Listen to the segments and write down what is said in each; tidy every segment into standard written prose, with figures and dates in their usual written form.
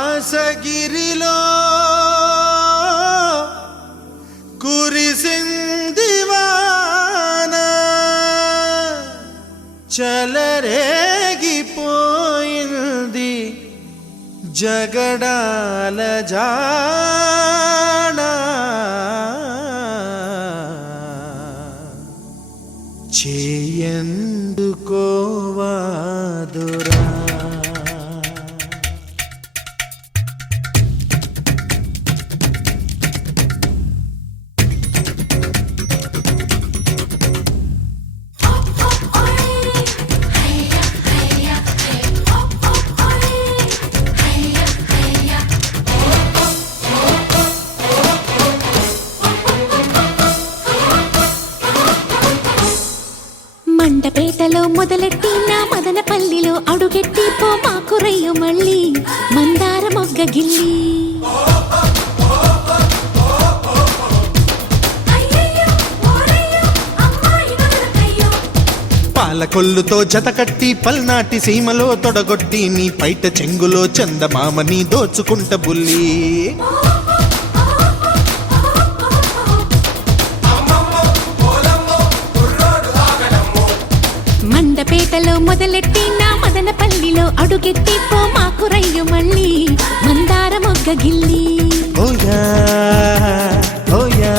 కైలాసగిరిలో కురిసింది వాన చలరేగిపోయింది జగడాల జాణ చేయందుకోవాదురా మండపేటలో మొదలెట్టి నా మదనపల్లిలో అడుగెట్టి పో మాకు రయ్యు మళ్ళీ మందార మొగ్గ గిల్లి పాలకొల్లుతో జతకట్టి పల్నాటి సీమలో తొడగొట్టి నీ పైట చెంగులో చందమామని దోచుకుంట బుల్లి మండపేటలో మొదలెట్టి నా మదనపల్లిలో అడుగెట్టి పో మాకు రయ్యు మళ్ళీ మందార మొగ్గ గిల్లి ఓయా ఓయా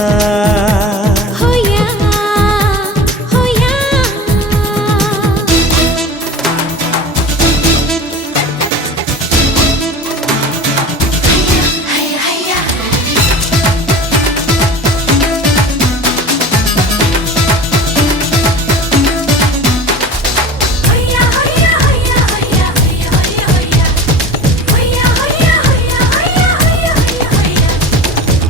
హోయా హోయా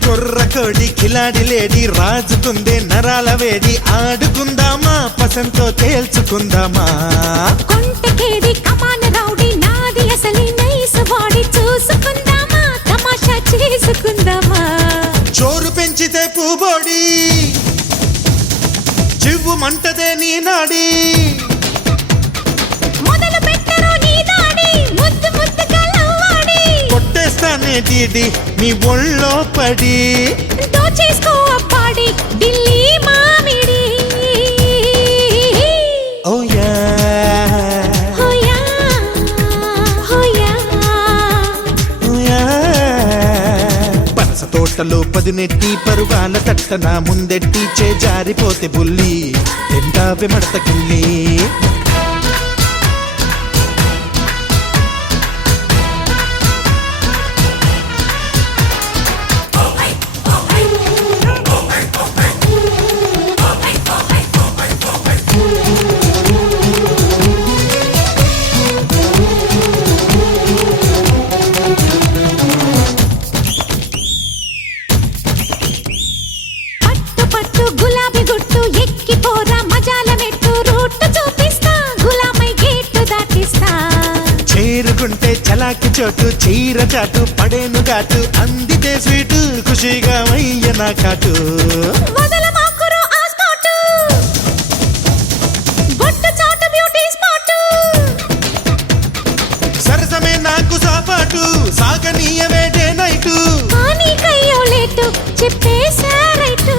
కొర్రకోడి కిలాడి లేడి రాజుకుందే నరాల వేడి ఆడుకుందామా పసంతో తేల్చుకుందామా కొంటకేడి కమాన రౌడి నాది అసలి నైస్ బాడీ చూసుకుందామా తమాషా చేసుకుందామా చోరు పెంచితే పూబోడి చివ్వు మంటదే నీ నాడి మొదలు పెట్టరు నీ దాడి ముద్దు ముద్దుగా లవ్వాడి కొట్టేస్తానే డీడి నీ ఒళ్ళో పడి దోచేసుకో అప్పాడి ఢిల్లీ మామిడి ఓయా హోయా హోయా ఓయా పనస తోటలో పదునెట్టి పరువాల తట్టన ముందెట్టి చేజారిపోతే బుల్లి తింటావే మడతకిల్లి పట్టు పట్టు గులాబీ గుట్టు ఎక్కిపోరా మజాల మెట్టు రూట్ చూపిస్తా గులామై గేటు దాటిస్తా చేరుకుంటే చలాకి చోటు చీర చాటు పడేను ఘాటు అందితే స్వీటు ఖుషిగా వయ్య నా కాటు వదల మాకురో ఆ స్పాటు బొట్టు చాటు బ్యూటీ స్పాటు సరసమే నాకు సాపాటు సాగనీయవే డే నైటు కానీ కయ్యో లేటు చెప్పేశారైటు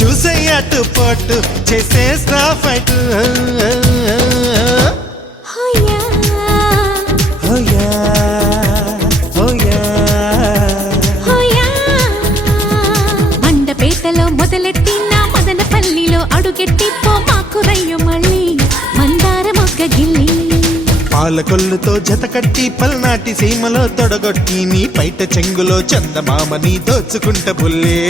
చూసేయట్టు పోటు చేసేస్తా ఫైట్ హోయా ఓయా ఓయా హోయా మండపేటలో మొదలెట్టి నా మదనపల్లిలో అడుగెట్టి పో మాకు రయ్యు మళ్ళీ మందార మొగ్గ గిల్లి పాలకొల్లుతో జతకట్టి పల్నాటి సీమలో తొడగొట్టి నీ పైట చెంగులో చందమామని దోచుకుంట బుల్లే